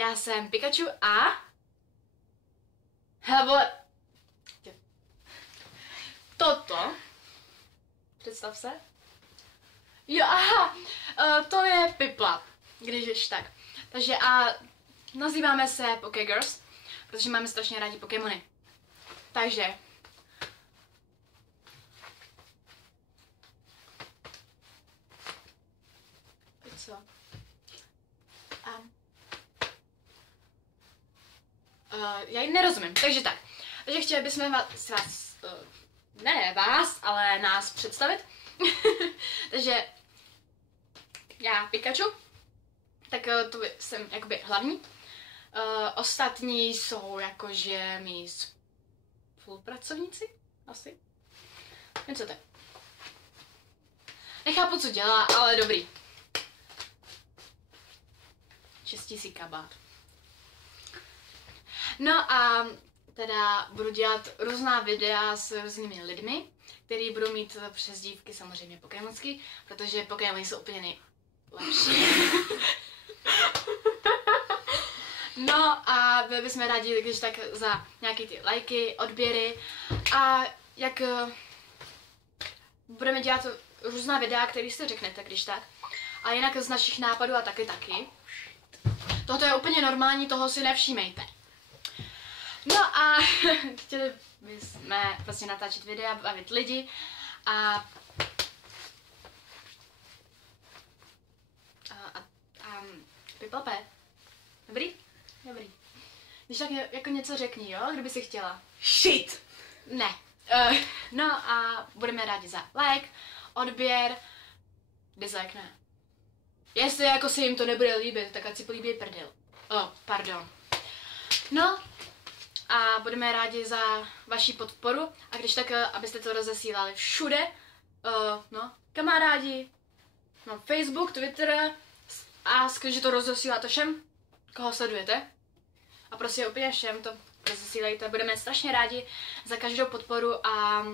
já jsem Pikachu a... Hele, toto, představ se. Jo, aha, to je Pipla, když ješ tak. Takže a nazýváme se Pokégirls, protože máme strašně rádi Pokémony. Takže... Co? Já ji nerozumím, takže tak. Takže chtěli bychom vás, ne vás, ale nás představit. Takže já Pikachu, tak to jsem jakoby hlavní. Ostatní jsou jakože mý spolupracovníci, asi. Něco tak. Nechápu, co dělá, ale dobrý. Čistí si kabát. No a teda budu dělat různá videa s různými lidmi, který budou mít přezdívky samozřejmě pokémonsky, protože Pokémony jsou úplně nejlepší. No a byli bychom rádi, když tak za nějaký ty lajky, odběry a jak budeme dělat různá videa, které si řeknete, když tak. A jinak z našich nápadů a taky. Tohle je úplně normální, toho si nevšímejte. No a chtěli bychom prostě natáčet videa, bavit lidi a Piplape. Dobrý? Dobrý. Když tak jako něco řekni, jo? Kdyby si chtěla. Shit! Ne. No a budeme rádi za like, odběr, dislike ne. Jestli jako se jim to nebude líbit, tak ať si políbí prdel. Pardon. No a budeme rádi za vaši podporu a když tak, abyste to rozesílali všude, no, kamarádi, no, Facebook, Twitter a že to rozesíláte všem, koho sledujete. A prostě úplně všem to rozesílejte, budeme strašně rádi za každou podporu a...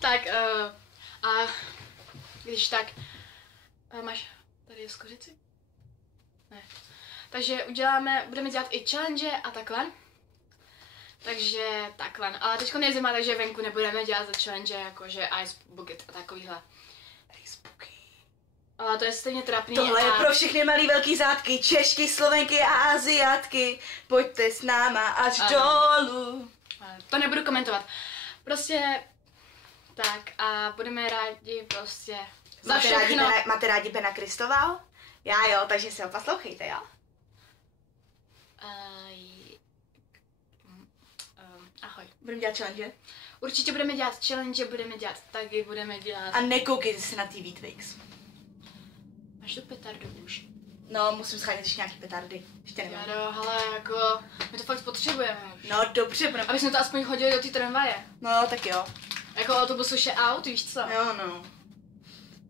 Tak, a když tak, máš tady skořici? Ne. Takže budeme dělat i challenge a takhle. Takže takhle, ale teďko je zima, takže venku nebudeme dělat za challenge, jakože Ice Bucket a takovýhle. Ice Bucket. Ale to je stejně trapný. Tohle je pro všechny malý velký zátky, Češky, Slovenky a Aziatky. Pojďte s náma až dolů. To nebudu komentovat. Prostě tak a budeme rádi prostě za všechno. Máte rádi Bena Kristoval? Já jo, takže se ho poslouchejte, jo? Ahoj. Budeme dělat challenge? Určitě budeme dělat challenge, budeme dělat tagy, budeme dělat... A nekoukejte se na TV Twix. Máš tu petardu už? No, musím schánět ještě nějaký petardy. Ještě nevím. Jo, hele, jako, my to fakt potřebujeme už. No, dobře, budeme. Aby jsme to aspoň chodili do té tramvaje. No, tak jo. Jako autobus už je out, víš co? Jo, no.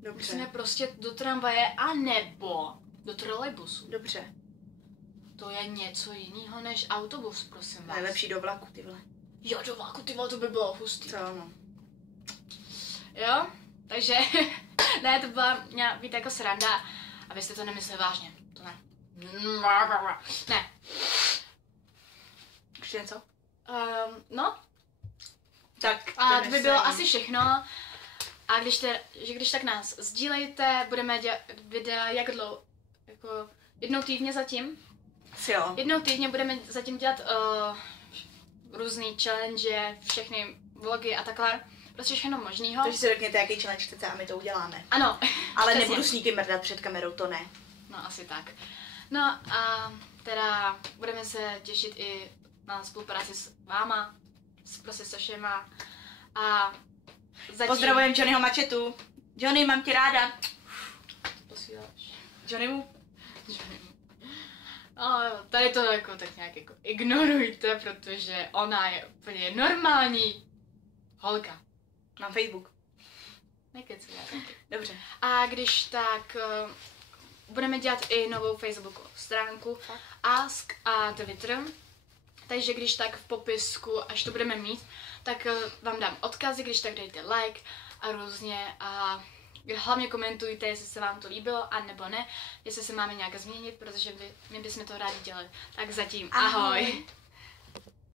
Dobře. Musíme prostě do tramvaje a nebo do trolejbusu. Dobře. To je něco jiného než autobus, prosím vás. Nejlepší do vlaku, ty vole. Jo, do vlaku, ty vole, to by bylo hustý. Co, no. Jo, takže, ne, to byla měla být jako sranda, abyste to nemysleli vážně, to ne. Ne. Ještě něco? No. Tak. A to by bylo asi všechno. A když tak nás sdílejte, budeme dělat videa jak dlouho, jako jednou týdně zatím. Jo. Jednou týdně budeme zatím dělat různý challenge, všechny vlogy a takhle. Prostě všechno možného. Takže si řekněte, jaký challenge chcete a my to uděláme. Ano. Ale přesně. nebudu s nikým mrdat před kamerou, to ne. No, asi tak. No a teda budeme se těšit i na spolupráci s váma, prostě se všema. A zatím... Pozdravujem Johnnyho Mačetu. Johnny, mám tě ráda. Posíláš. Johnnymu? No, tady to jako tak nějak jako ignorujte, protože ona je úplně normální holka. Mám Facebook. Nekeci, Dobře. A když tak budeme dělat i novou Facebookovou stránku Ask a Twitter. takže když tak v popisku, až to budeme mít, tak vám dám odkazy, když tak dejte like a různě a hlavně komentujte, jestli se vám to líbilo, a nebo ne, jestli se máme nějak změnit, protože my bychom to rádi dělali. Tak zatím, ahoj.